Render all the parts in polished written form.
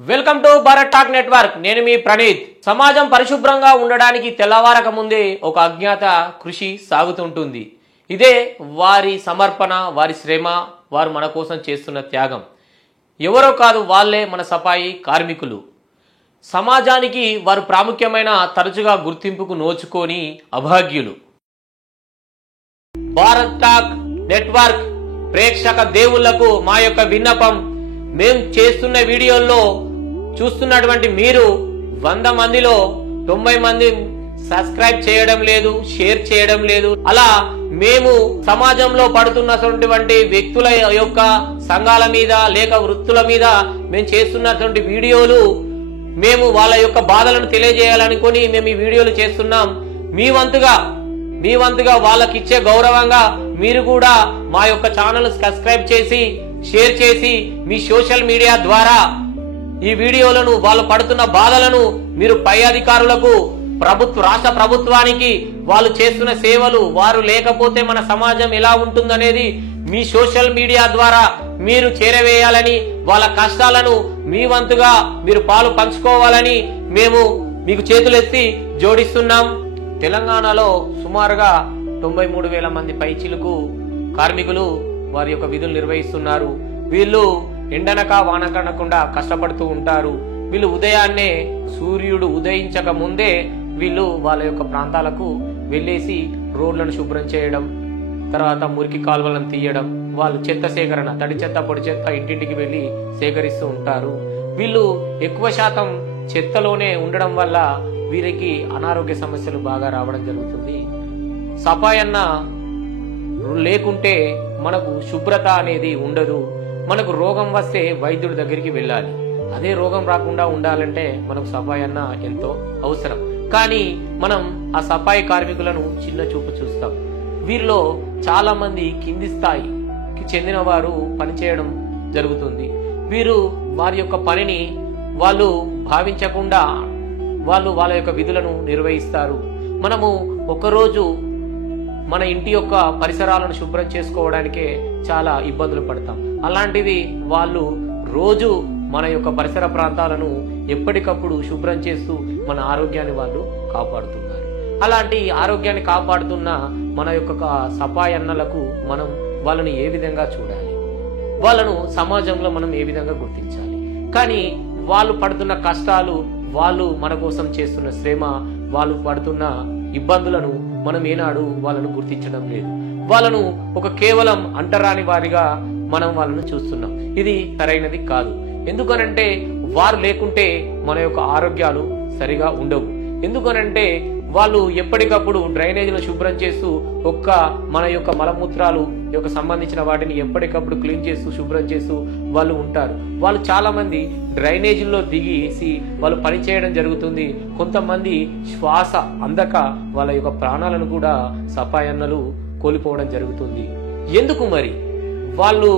Welcome to Bharat talk network. నేను మీ ప్రణీత్. సమాజం పరిశుభ్రంగా ఉండడానికి తెల్లవారక ముందే ఒక అజ్ఞాత కృషి సాగుతుంటుంది. ఇదే వారి సమర్పణ, వారి శ్రమ, వారు మన కోసం చేస్తున్న త్యాగం. ఎవరో కాదు, వాళ్ళే మన సఫాయి కార్మికులు. సమాజానికి వారు ప్రాముఖ్యమైన, తరచుగా గుర్తింపుకు నోచుకొని అభాగ్యులు. భారత్ టాక్ నెట్వర్క్ ప్రేక్షక దేవుళ్లకు మా యొక్క విన్నపం, మేము చేస్తున్న వీడియోల్లో చూస్తున్నటువంటి మీరు 100 మందిలో 90 మంది సబ్స్క్రైబ్ చేయడం లేదు, షేర్ చేయడం లేదు. అలా మేము సమాజంలో పడుతున్నటువంటి వ్యక్తుల యొక్క సంఘాల మీద లేక వృత్తుల మీద మేము చేస్తున్నటువంటి వీడియోలు, మేము వాళ్ళ యొక్క బాధలను తెలియజేయాలనుకొని మేము ఈ వీడియోలు చేస్తున్నాం. మీ వంతుగా వాళ్ళకి ఇచ్చే గౌరవంగా మీరు కూడా మా యొక్క ఛానల్ సబ్స్క్రైబ్ చేసి షేర్ చేసి మీ సోషల్ మీడియా ద్వారా ఈ వీడియోలను, వాళ్ళు పడుతున్న బాధలను మీరు పై అధికారులకు, రాష్ట్ర ప్రభుత్వానికి వాళ్ళు చేస్తున్న సేవలు, వారు లేకపోతే మన సమాజం ఎలా ఉంటుందనేది మీ సోషల్ మీడియా ద్వారా మీరు చేరవేయాలని, వాళ్ళ కష్టాలను మీ వంతుగా మీరు పాలు పంచుకోవాలని మేము మీకు చేతులెత్తి జోడిస్తున్నాం. తెలంగాణలో సుమారుగా 93,000 మంది పైచిలుకు కార్మికులు వారి యొక్క విధులు నిర్వహిస్తున్నారు. వీళ్ళు ఎండనక వానకనకుండా కష్టపడుతూ ఉంటారు. వీళ్ళు ఉదయాన్నే సూర్యుడు ఉదయించక ముందే వీళ్ళు వాళ్ళ యొక్క ప్రాంతాలకు వెళ్ళేసి రోడ్లను శుభ్రం చేయడం, తర్వాత మురికి కాలువలను తీయడం, వాళ్ళు చెత్త సేకరణ, తడి చెత్త పొడి చెత్త ఇంటింటికి వెళ్ళి సేకరిస్తూ ఉంటారు. వీళ్ళు ఎక్కువ శాతం చెత్తలోనే ఉండడం వల్ల వీరికి అనారోగ్య సమస్యలు బాగా రావడం జరుగుతుంది. సఫాయన్న లేకుంటే మనకు శుభ్రత అనేది ఉండదు. మనకు రోగం వస్తే వైద్యుడి దగ్గరికి వెళ్ళాలి. అదే రోగం రాకుండా ఉండాలంటే మనకు సఫాయన్న ఎంతో అవసరం. కానీ మనం ఆ సఫాయి కార్మికులను చిన్న చూపు చూస్తాం. వీరిలో చాలా మంది కింది స్థాయికి చెందిన వారు పనిచేయడం జరుగుతుంది. వీరు వారి యొక్క పనిని వాళ్ళు భావించకుండా వాళ్ళ యొక్క విధులను నిర్వహిస్తారు. మనము ఒకరోజు మన ఇంటి యొక్క పరిసరాలను శుభ్రం చేసుకోవడానికే చాలా ఇబ్బందులు పడతాం. అలాంటిది వాళ్ళు రోజు మన యొక్క పరిసర ప్రాంతాలను ఎప్పటికప్పుడు శుభ్రం చేస్తూ మన ఆరోగ్యాన్ని వాళ్ళు కాపాడుతున్నారు. అలాంటి ఆరోగ్యాన్ని కాపాడుతున్న మన యొక్క సఫాయి అన్నలకు మనం వాళ్ళని ఏ విధంగా చూడాలి, వాళ్ళను సమాజంలో మనం ఏ విధంగా గుర్తించాలి? కానీ వాళ్ళు పడుతున్న కష్టాలు, వాళ్ళు మన కోసం చేస్తున్న శ్రమ, వాళ్ళు పడుతున్న ఇబ్బందులను మనం ఏనాడు వాళ్ళను గుర్తించడం లేదు. వాళ్ళను ఒక కేవలం అంటరాని వారిగా మనం వాళ్ళను చూస్తున్నాం. ఇది సరైనది కాదు. ఎందుకనంటే వారు లేకుంటే మన యొక్క ఆరోగ్యాలు సరిగా ఉండవు. ఎందుకనంటే వాళ్ళు ఎప్పటికప్పుడు డ్రైనేజీలు శుభ్రం చేస్తూ మన యొక్క మలమూత్రాలు యొక్క సంబంధించిన వాటిని ఎప్పటికప్పుడు క్లీన్ చేస్తూ శుభ్రం చేస్తూ వాళ్ళు ఉంటారు. వాళ్ళు చాలా మంది డ్రైనేజీల్లో దిగేసి వాళ్ళు పని చేయడం జరుగుతుంది. కొంతమంది శ్వాస అందక వాళ్ళ యొక్క ప్రాణాలను కూడా సఫాయన్నలు కోల్పోవడం జరుగుతుంది. ఎందుకు మరి వాళ్ళు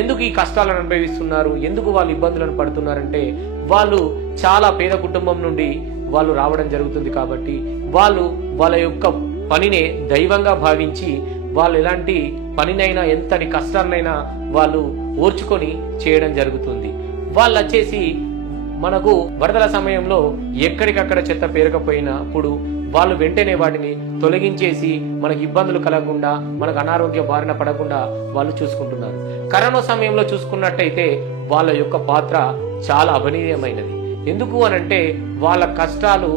ఎందుకు ఈ కష్టాలను అనుభవిస్తున్నారు? ఎందుకు వాళ్ళు ఇబ్బందులను పడుతున్నారంటే వాళ్ళు చాలా పేద కుటుంబం నుండి వాళ్ళు రావడం జరుగుతుంది. కాబట్టి వాళ్ళు వాళ్ళ యొక్క పనినే దైవంగా భావించి వాళ్ళు ఎలాంటి పనినైనా, ఎంతటి కష్టాన్నైనా వాళ్ళు ఓర్చుకొని చేయడం జరుగుతుంది. వాళ్ళు వచ్చేసి మనకు వరదల సమయంలో ఎక్కడికక్కడ చెత్త పేరకపోయినప్పుడు వాళ్ళు వెంటనే వాటిని తొలగించేసి మనకు ఇబ్బందులు కలగకుండా, మనకు అనారోగ్య బారిన పడకుండా వాళ్ళు చూసుకుంటున్నారు. కరోనా సమయంలో చూసుకున్నట్టయితే వాళ్ళ యొక్క పాత్ర చాలా అభినీయమైనది. ఎందుకు అనంటే వాళ్ళ కష్టాలు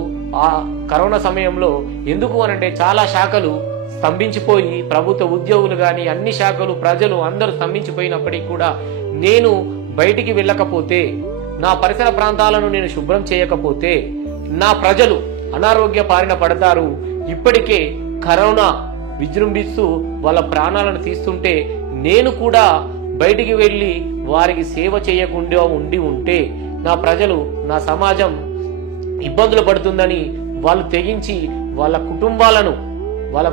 ఆ కరోనా సమయంలో ఎందుకు అనంటే చాలా శాఖలు స్తంభించిపోయి, ప్రభుత్వ ఉద్యోగులు గాని అన్ని శాఖలు, ప్రజలు అందరూ స్తంభించిపోయినప్పటికీ కూడా నేను బయటికి వెళ్ళకపోతే, నా పరిసర ప్రాంతాలను నేను శుభ్రం చేయకపోతే నా ప్రజలు అనారోగ్య బారిన పడతారు. ఇప్పటికే కరోనా విజృంభిస్తూ వాళ్ళ ప్రాణాలను తీస్తుంటే నేను కూడా బయటికి వెళ్ళి వారికి సేవ చేయకుండా ఉంటే నా ప్రజలు, నా సమాజం ఇబ్బందులు పడుతుందని వాళ్ళు తెగించి వాళ్ళ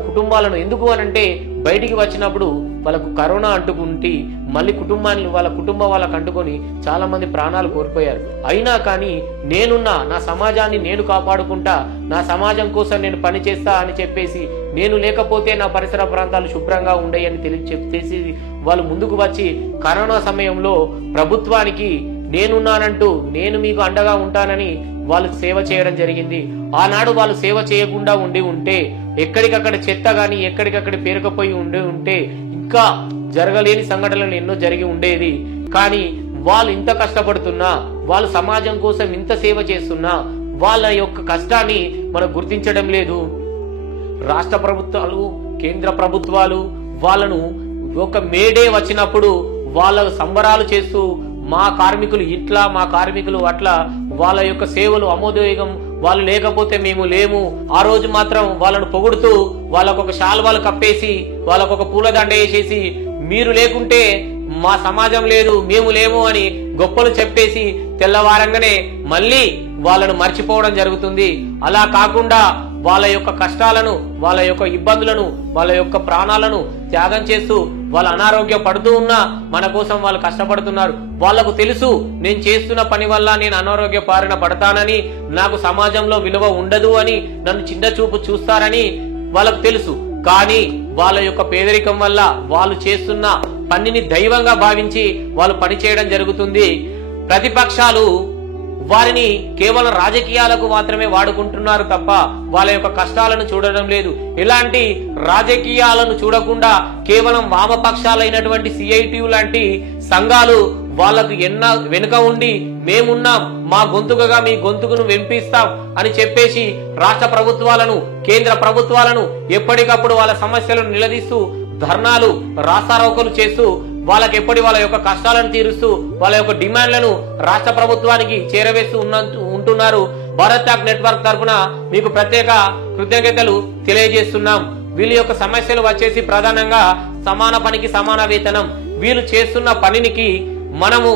కుటుంబాలను ఎందుకు అనంటే బయటికి వచ్చినప్పుడు వాళ్ళకు కరోనా అంటుకుంటే మళ్ళీ వాళ్ళ కుటుంబం వాళ్ళకు అంటుకొని చాలా మంది ప్రాణాలు కోల్పోయారు. అయినా కానీ నేనున్నా, నా సమాజాన్ని నేను కాపాడుకుంటా, నా సమాజం కోసం నేను పని చేస్తా అని చెప్పేసి, నేను లేకపోతే నా పరిసర ప్రాంతాలు శుభ్రంగా ఉండేయని చెప్పేసి వాళ్ళు ముందుకు వచ్చి కరోనా సమయంలో ప్రభుత్వానికి నేనున్నానంటూ నేను మీకు అండగా ఉంటానని వాళ్ళు సేవ చేయడం జరిగింది. ఆనాడు వాళ్ళు సేవ చేయకుండా ఉంటే ఎక్కడికక్కడ చెత్త గాని ఎక్కడికక్కడ పేరుకపోయి ఉంటే ఇంకా జరగలేని సంఘటనలు ఎన్నో జరిగి ఉండేది. కానీ వాళ్ళు ఇంత కష్టపడుతున్నా, వాళ్ళు సమాజం కోసం ఇంత సేవ చేస్తున్నా వాళ్ళ యొక్క కష్టాన్ని మనం గుర్తించడం లేదు. రాష్ట్ర ప్రభుత్వాలు, కేంద్ర ప్రభుత్వాలు వాళ్ళను ఒక మేడే వచ్చినప్పుడు వాళ్ళ సంబరాలు చేస్తూ మా కార్మికులు ఇట్లా, మా కార్మికులు అట్లా, వాళ్ళ యొక్క సేవలు అమోదయోగం, వాళ్ళు లేకపోతే మేము లేము, ఆ రోజు మాత్రం వాళ్ళను పొగుడుతూ వాళ్ళకొక శాల్వాలు కప్పేసి వాళ్ళకొక పూలదండ వేసేసి మీరు లేకుంటే మా సమాజం లేదు, మేము లేము అని గొప్పలు చెప్పేసి తెల్లవారంగానే మళ్ళీ వాళ్ళను మర్చిపోవడం జరుగుతుంది. అలా కాకుండా వాళ్ళ యొక్క కష్టాలను, వాళ్ళ యొక్క ఇబ్బందులను, వాళ్ళ యొక్క ప్రాణాలను త్యాగం చేస్తూ వాళ్ళ అనారోగ్య పడుతూ ఉన్నా మన కోసం వాళ్ళు కష్టపడుతున్నారు. వాళ్లకు తెలుసు నేను చేస్తున్న పని వల్ల నేను అనారోగ్య బారిన పడతానని, నాకు సమాజంలో విలువ ఉండదు అని, నన్ను చిన్న చూపు చూస్తారని వాళ్ళకు తెలుసు. కానీ వాళ్ళ యొక్క పేదరికం వల్ల వాళ్ళు చేస్తున్న పనిని దైవంగా భావించి వాళ్ళు పని చేయడం జరుగుతుంది. ప్రతిపక్షాలు వారిని కేవలం రాజకీయాలకు మాత్రమే వాడుకుంటున్నారు తప్ప వాళ్ళ యొక్క కష్టాలను చూడడం లేదు. ఇలాంటి రాజకీయాలను చూడకుండా కేవలం వామపక్షాలైనటువంటి సిఐటియు లాంటి సంఘాలు వాళ్ళకు వెనుక ఉండి మేమున్నాం, మా గొంతుకగా మీ గొంతుకును వినిపిస్తాం అని చెప్పేసి రాష్ట్ర ప్రభుత్వాలను, కేంద్ర ప్రభుత్వాలను ఎప్పటికప్పుడు వాళ్ళ సమస్యలను నిలదీస్తూ ధర్నాలు, రాస్తారోకోలు చేస్తూ వాళ్ళకి వాళ్ళ యొక్క కష్టాలను తీరుస్తూ వాళ్ళ యొక్క డిమాండ్లను రాష్ట్ర ప్రభుత్వానికి చేరవేస్తూ ఉంటున్నారు. భారత్ టాక్ నెట్వర్క్ తరఫున మీకు ప్రత్యేక కృతజ్ఞతలు తెలియజేస్తున్నాం. వీళ్ళ యొక్క సమస్యలు వచ్చేసి ప్రధానంగా సమాన పనికి సమాన వేతనం. వీళ్ళు చేస్తున్న పనికి మనము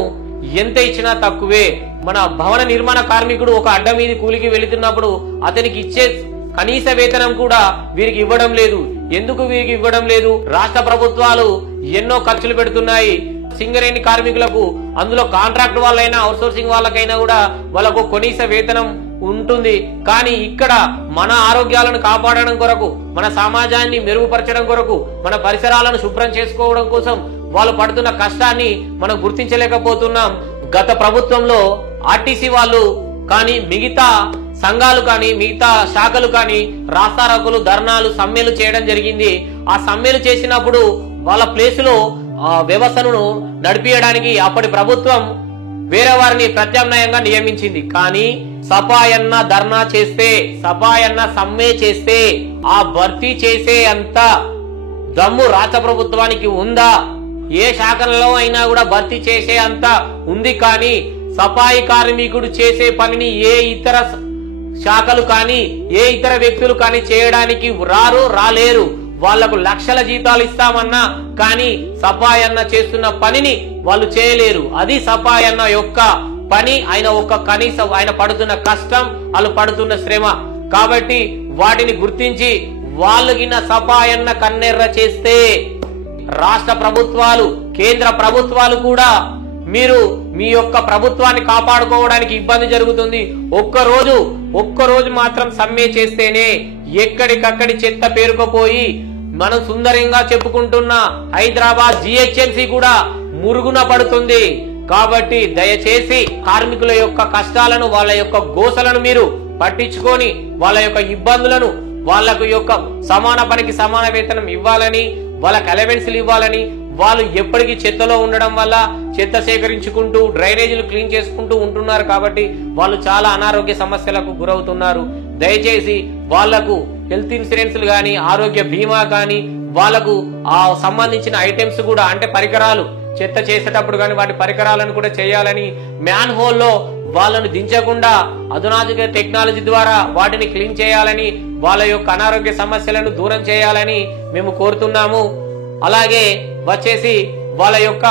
ఎంత ఇచ్చినా తక్కువే. మన భవన నిర్మాణ కార్మికుడు ఒక అడ్డ మీద కూలికి వెళుతున్నప్పుడు అతనికి ఇచ్చే కనీస వేతనం కూడా వీరికి ఇవ్వడం లేదు. ఎందుకు వీరికి ఇవ్వడం లేదు? రాష్ట్ర ప్రభుత్వాలు ఎన్నో ఖర్చులు పెడుతున్నాయి సింగరేణి కార్మికులకు. అందులో కాంట్రాక్ట్ వాళ్ళైనా, అవుట్సోర్సింగ్ వాళ్ళకైనా కూడా వాళ్ళకు కనీస వేతనం ఉంటుంది. కానీ ఇక్కడ మన ఆరోగ్యాలను కాపాడడం కొరకు, మన సమాజాన్ని మెరుగుపరచడం కొరకు, మన పరిసరాలను శుభ్రం చేసుకోవడం కోసం వాళ్ళు పడుతున్న కష్టాన్ని మనం గుర్తించలేకపోతున్నాం. గత ప్రభుత్వంలో ఆర్టీసీ వాళ్ళు కానీ, మిగతా సంఘాలు కానీ, మిగతా శాఖలు కానీ రాస్తారోకోలు, ధర్నాలు, సమ్మెలు చేయడం జరిగింది. ఆ సమ్మెలు చేసినప్పుడు వాళ్ళ ప్లేసులో వ్యవస్థను నడిపియడానికి అప్పటి ప్రభుత్వం వేరే వారిని ప్రత్యామ్నాయంగా నియమించింది. కానీ సపాయన్న ధర్నా చేస్తే, సపాయన్న సమ్మె చేస్తే ఆ భర్తీ చేసే అంత దమ్ము రాష్ట్ర ప్రభుత్వానికి ఉందా? ఏ శాఖలలో అయినా కూడా భర్తీ చేసే అంత ఉంది. కానీ సఫాయి కార్మికుడు చేసే పనిని ఏ ఇతర శాఖలు కానీ, ఏ ఇతర వ్యక్తులు కానీ చేయడానికి రాలేరు. వాళ్లకు లక్షల జీతాలు ఇస్తామన్నా కానీ సఫాయన్న చేస్తున్న పనిని వాళ్ళు చేయలేరు. అది సఫాయన్న యొక్క పని. ఆయన పడుతున్న కష్టం, వాళ్ళు పడుతున్న శ్రమ. కాబట్టి వాటిని గుర్తించి వాళ్ళు గిన్న సఫాయన్న కన్నెర్ర చేస్తే రాష్ట్ర ప్రభుత్వాలు, కేంద్ర ప్రభుత్వాలు కూడా మీరు మీ యొక్క ప్రభుత్వాన్ని కాపాడుకోవడానికి ఇబ్బంది జరుగుతుంది. ఒక్కరోజు మాత్రం సమ్మె చేస్తేనే ఎక్కడికక్కడి చెత్త పేరుకుపోయి మనం సుందరంగా చెప్పుకుంటున్న హైదరాబాద్ GHMC కూడా మురుగున పడుతుంది. కాబట్టి దయచేసి కార్మికుల యొక్క కష్టాలను, వాళ్ళ యొక్క గోసలను మీరు పట్టించుకొని వాళ్ళ యొక్క ఇబ్బందులను, వాళ్ళకు యొక్క సమాన పనికి సమాన వేతనం ఇవ్వాలని, వాళ్ళకి అలవెన్స్లు ఇవ్వాలని. వాళ్ళు ఎప్పటికీ చెత్తలో ఉండడం వల్ల చెత్త సేకరించుకుంటూ డ్రైనేజీలు క్లీన్ చేసుకుంటూ ఉంటున్నారు. కాబట్టి వాళ్ళు చాలా అనారోగ్య సమస్యలకు గురవుతున్నారు. దయచేసి వాళ్లకు హెల్త్ ఇన్సూరెన్స్లు గాని, ఆరోగ్య బీమా గాని, వాళ్లకు ఆ సంబంధించిన ఐటమ్స్ కూడా, అంటే పరికరాలు చెత్త చేసేటప్పుడు గాని వాటి పరికరాలను కూడా చేయాలని, మ్యాన్ హోల్లో వాళ్ళను దించకుండా అధునాతన టెక్నాలజీ ద్వారా వాటిని క్లీన్ చేయాలని, వాళ్ళ యొక్క అనారోగ్య సమస్యలను దూరం చేయాలని మేము కోరుతున్నాము. అలాగే వచ్చేసి వాళ్ళ యొక్క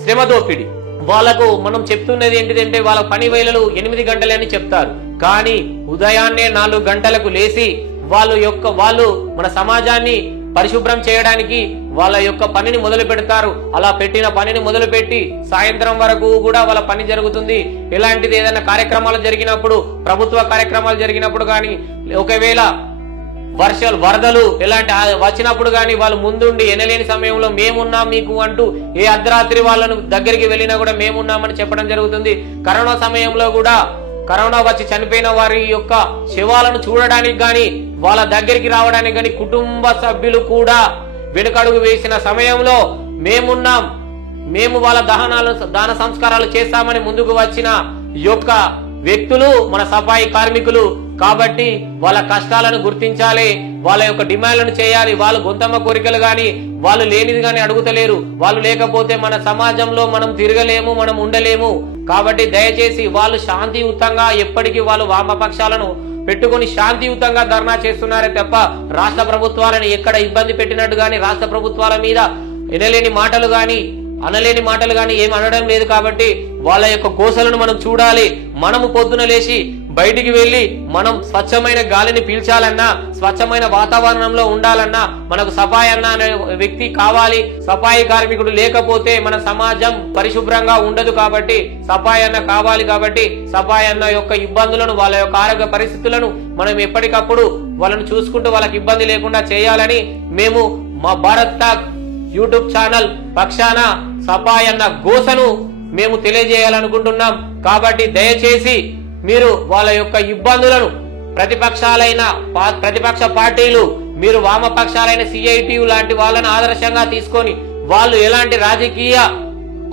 శ్రమ దోపిడి, వాళ్ళకు మనం చెప్తున్నది ఏంటిదంటే వాళ్ళ పని వేళలు 8 గంటలని చెప్తారు. కానీ ఉదయాన్నే 4 గంటలకు లేచి వాళ్ళు మన సమాజాన్ని పరిశుభ్రం చేయడానికి వాళ్ళ యొక్క పనిని మొదలు పెడతారు. అలా పెట్టిన పనిని మొదలుపెట్టి సాయంత్రం వరకు కూడా వాళ్ళ పని జరుగుతుంది. ఇలాంటిది ఏదైనా కార్యక్రమాలు జరిగినప్పుడు, ప్రభుత్వ కార్యక్రమాలు జరిగినప్పుడు కానీ, ఒకవేళ వర్షాలు వరదలు ఇలాంటి వచ్చినప్పుడు గాని వాళ్ళు ముందుండి ఎనలేని సమయంలో మేమున్నాం మీకు అంటూ ఏ అర్ధరాత్రి వాళ్ళను దగ్గరికి వెళ్ళినా కూడా మేమున్నామని చెప్పడం జరుగుతుంది. కరోనా సమయంలో కూడా కరోనా వచ్చి చనిపోయిన వారి యొక్క శవాలను చూడడానికి గాని వాళ్ళ దగ్గరికి రావడానికి గాని కుటుంబ సభ్యులు కూడా వెనుకడుగు వేసిన సమయంలో మేమున్నాం, మేము వాళ్ళ దాన సంస్కారాలు చేస్తామని ముందుకు వచ్చిన యొక్క వ్యక్తులు మన సఫాయి కార్మికులు. కాబట్టి వాళ్ళ కష్టాలను గుర్తించాలి, వాళ్ళ యొక్క డిమాండ్లను చేయాలి. వాళ్ళు గొంతమ్మ కోరికలు గాని వాళ్ళు లేనిది గాని అడుగుతలేరు. వాళ్ళు లేకపోతే మన సమాజంలో మనం తిరగలేము, మనం ఉండలేము. కాబట్టి దయచేసి వాళ్ళు శాంతియుతంగా ఎప్పటికీ వాళ్ళు వామపక్షాలను పెట్టుకుని శాంతియుతంగా ధర్నా చేస్తున్నారే తప్ప రాష్ట్ర ప్రభుత్వాలను ఎక్కడ ఇబ్బంది పెట్టినట్టు గాని రాష్ట్ర ప్రభుత్వాల మీద వినలేని మాటలు గాని అనలేని మాటలు గాని ఏం అనడం లేదు. కాబట్టి వాళ్ళ యొక్క గోసలను మనం చూడాలి. మనము పొద్దున లేచి బయటికి వెళ్లి మనం స్వచ్ఛమైన గాలిని పీల్చాలన్నా, స్వచ్ఛమైన వాతావరణంలో ఉండాలన్నా మనకు సఫాయి అన్న అనే వ్యక్తి కావాలి. సఫాయి కార్మికుడు లేకపోతే మన సమాజం పరిశుభ్రంగా ఉండదు. కాబట్టి సఫాయి అన్న కావాలి. కాబట్టి సఫాయి అన్న యొక్క ఇబ్బందులను, వాళ్ళ యొక్క ఆరోగ్య పరిస్థితులను మనం ఎప్పటికప్పుడు వాళ్ళని చూసుకుంటూ వాళ్ళకి ఇబ్బంది లేకుండా చేయాలని మేము మా భారత్ టాక్ యూట్యూబ్ ఛానల్ పక్షాన సఫాయి అన్న గోసను మేము తెలియజేయాలనుకుంటున్నాం. కాబట్టి దయచేసి మీరు వాళ్ళ యొక్క ఇబ్బందులను ప్రతిపక్ష పార్టీలు మీరు వామపక్షాలైన సిఐటియు లాంటి వాళ్ళని ఆదర్శంగా తీసుకొని వాళ్ళు ఎలాంటి రాజకీయ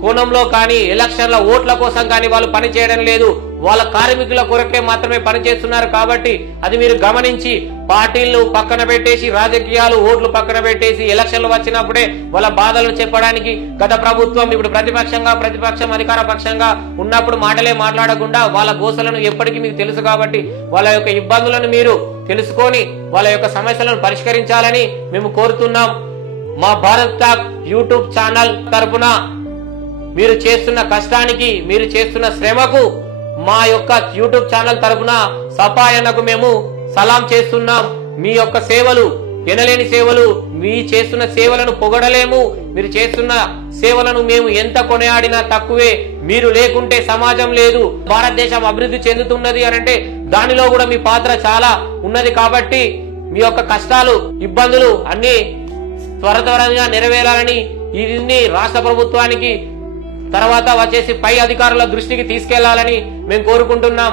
కోణంలో కానీ ఎలక్షన్ల ఓట్ల కోసం కానీ వాళ్ళు పని చేయడం లేదు. వాళ్ళ కార్మికుల కొరకే మాత్రమే పనిచేస్తున్నారు. కాబట్టి అది మీరు గమనించి పార్టీలు పక్కన పెట్టేసి, రాజకీయాలు ఓట్లు పక్కన పెట్టేసి ఎలక్షన్లు వచ్చినప్పుడే వాళ్ళ బాధలను చెప్పడానికి గత ప్రభుత్వం ఇప్పుడు ప్రతిపక్షం అధికార పక్షంగా ఉన్నప్పుడు మాటలే మాట్లాడకుండా వాళ్ళ గోసలను ఎప్పటికీ మీకు తెలుసు. కాబట్టి వాళ్ళ యొక్క ఇబ్బందులను మీరు తెలుసుకొని వాళ్ళ యొక్క సమస్యలను పరిష్కరించాలని మేము కోరుతున్నాం. మా భారత్ టాక్ యూట్యూబ్ ఛానల్ తరపున మీరు చేస్తున్న కష్టానికి, మీరు చేస్తున్న శ్రమకు మా యొక్క యూట్యూబ్ ఛానల్ తరపున సఫాయి అన్నకు మేము సలాం చేస్తున్నాం. మీ యొక్క సేవలు ఎనలేని సేవలు, మీ చేస్తున్న సేవలను పొగడలేము. మీరు చేస్తున్న సేవలను మేము ఎంత కొనియాడినా తక్కువే. మీరు లేకుంటే సమాజం లేదు. భారతదేశం అభివృద్ధి చెందుతున్నది అనంటే దానిలో కూడా మీ పాత్ర చాలా ఉన్నది. కాబట్టి మీ యొక్క కష్టాలు, ఇబ్బందులు అన్ని త్వరగా నెరవేరాలని, ఇది రాష్ట్ర ప్రభుత్వానికి తర్వాత వచ్చేసి పై అధికారుల దృష్టికి తీసుకెళ్లాలని మేము కోరుకుంటున్నాం.